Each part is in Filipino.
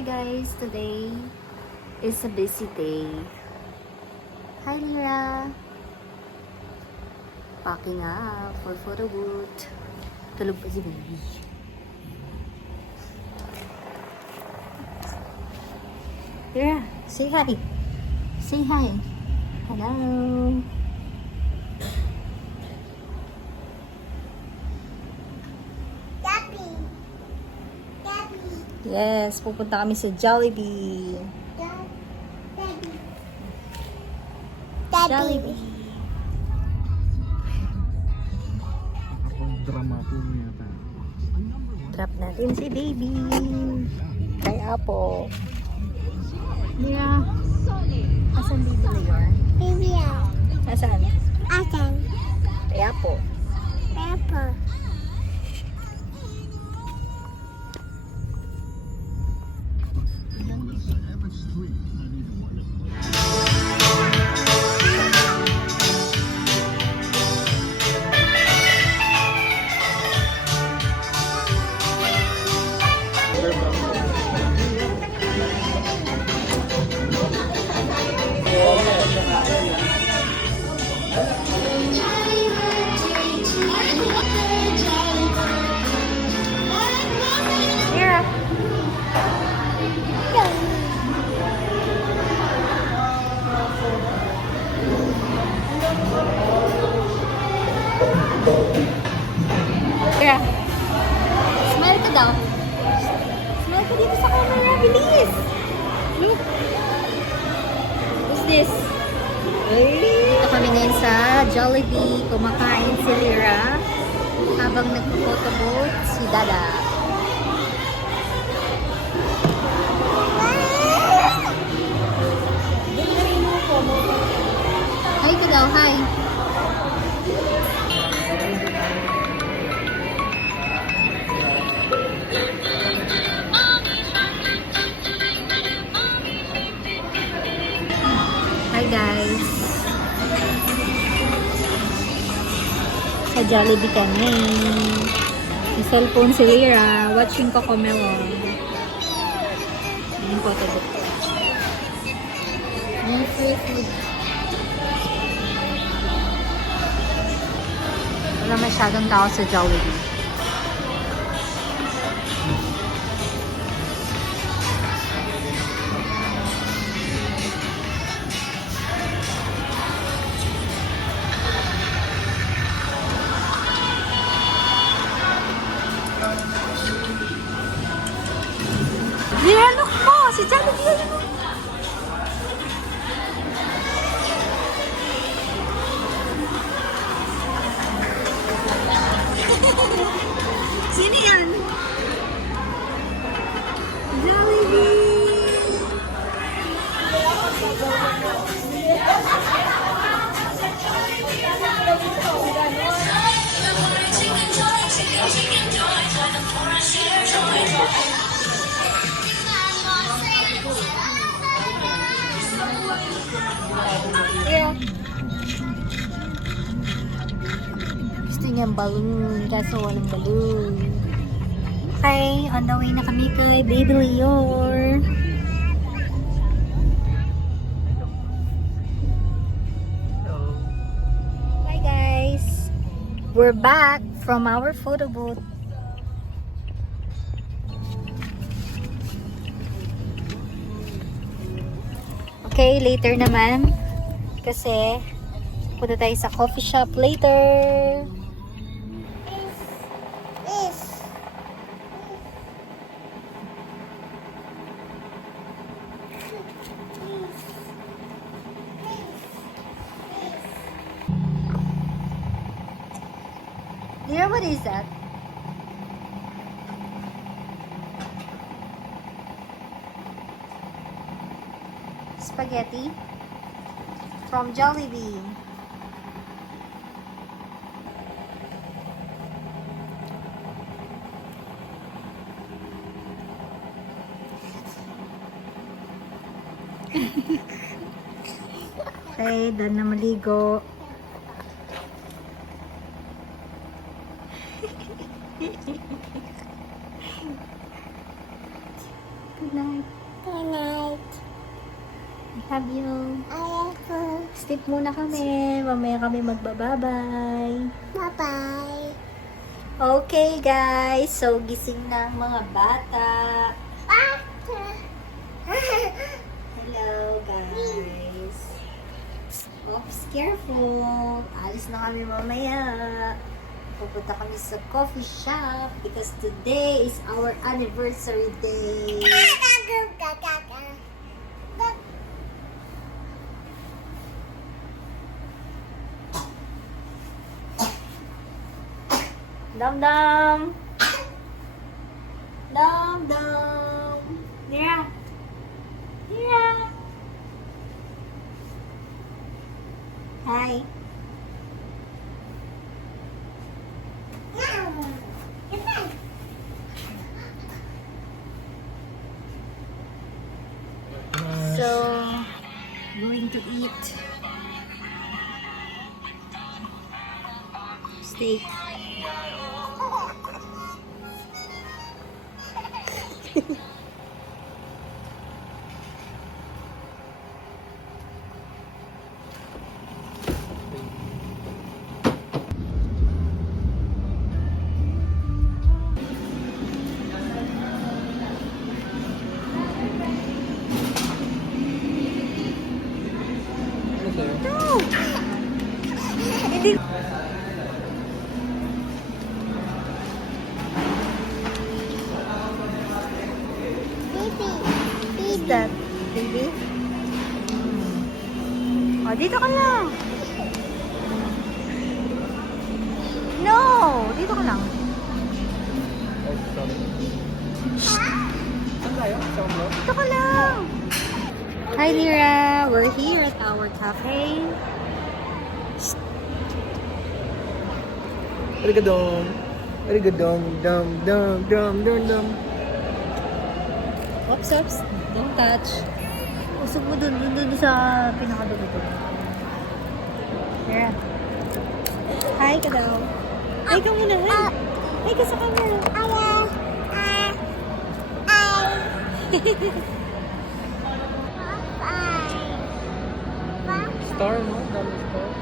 Hi guys, today is a busy day. Hi Lyra! Packing up for photo booth. Tulog pa si baby. Lyra, say hi. Say hi. Hello. Yes, pupunta kami sa Jollibee. Jollibee. Drop natin si baby. Kay Apo. Yeah. Asan baby na yun? Baby, Asan? asan? Kay Apo. Pepper. Lyra. Lyra. Smile ka daw. Smile ka dito sa camera. Bilis. Look. What's this? Dito kami ngayon sa Jollibee. Kumakain si Lyra. Habang nagpo-photo booth si Dada. Hi ka daw. Hi. Hi guys. Sa Jollibee kami. May cellphone si Lyra. Watching Cocomelon. Yung photo book ko. May free food. Wala masyadong tao sa Jollibee. Look mo! Si Jollibee yun! Sino yan? Jollibee! Yeah. Gusto niyang balloon, kaso walang balloon. Okay, on the way na kami kay Baby Leor. Hi guys! We're back from our photo booth. Okay, later naman. Kasi, punta tayo sa coffee shop later. Dear, what is that? Spaghetti from Jollibee. Okay, done na maligo. Good night. Good night. I love you. I love you. Sleep muna kami. Mamaya kami magbababay. Bye-bye. Okay, guys. So, gising na ang mga bata. Hello, guys. Oops, careful. Alis na kami mamaya. Pupunta kami sa coffee shop because today is our anniversary day. Dum-dum! Dum-dum! Nira! Nira! Hi! So, going to eat steak. No! Hindi. Is that? Baby? Oh, dito ka lang. No! Dito ka lang. Dito ka lang. Hi, Lyra. We're here at our cafe. Arigadong. Arigadong. Dum dum dum dum dum. Oops, oops. Don't touch. Usog mo dun sa pinakadulo ko. Lyra. Hi ka daw. Hi ka muna. Hi. Hi ka sa camera. Star mo? Dami star.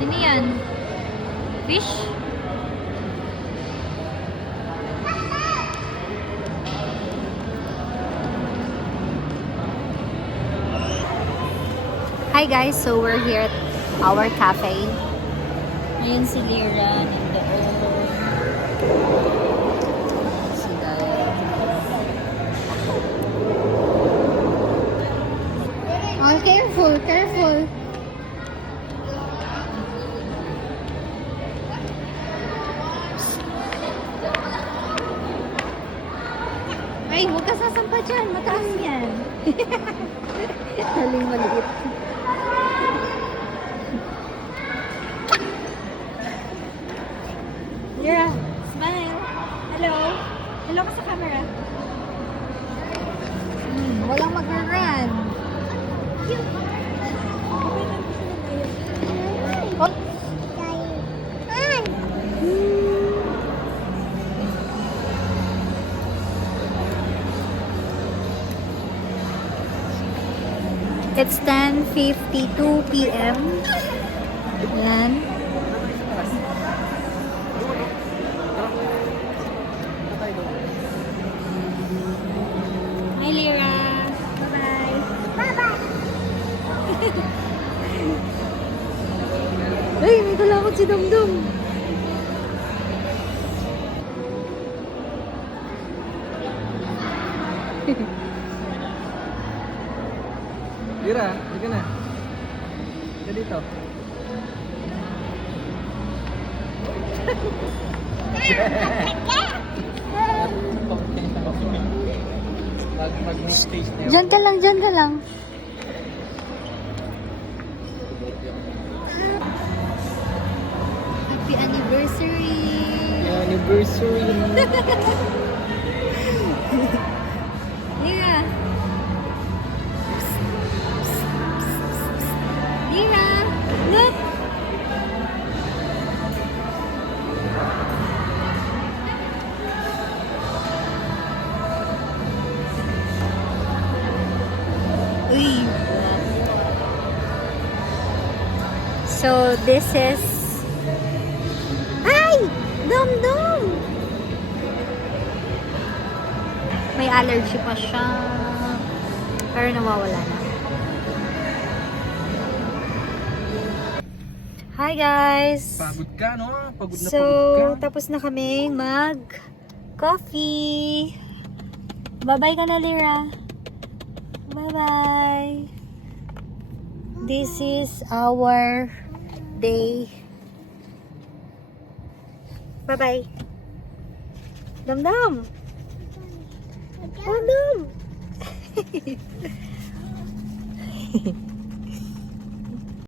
Sino yan? Fish? Hi guys, so we're here at our cafe. Ngayon si Lyra nandoon. Si Dad. Oh, careful, careful. Ay, huwag ka sasampa dyan. Mataas yan. Haling maliit. Lyra, smile. Hello. Hello ka sa camera. Walang mag-run. Oh. It's 10:52 p.m. Yan. Hi, Lyra. Bye-bye. Bye-bye. Ay, may kulakot si Dumdum. Lira, sige na. Ika dito. Mag-stage na yun. Diyan ka lang, diyan ka lang. Happy anniversary! Anniversary. Lira! Lira! Look! Uy! So, this is... Ay! Dum-dum! May allergy pa siya. Pero nawawala na. Hi guys! Pagod ka, no? Pagod na So, pagod ka. tapos na kami mag-coffee. Bye-bye ka na, Lira. Bye-bye. This is our day. Bye-bye. Dum-dum. Dum-dum.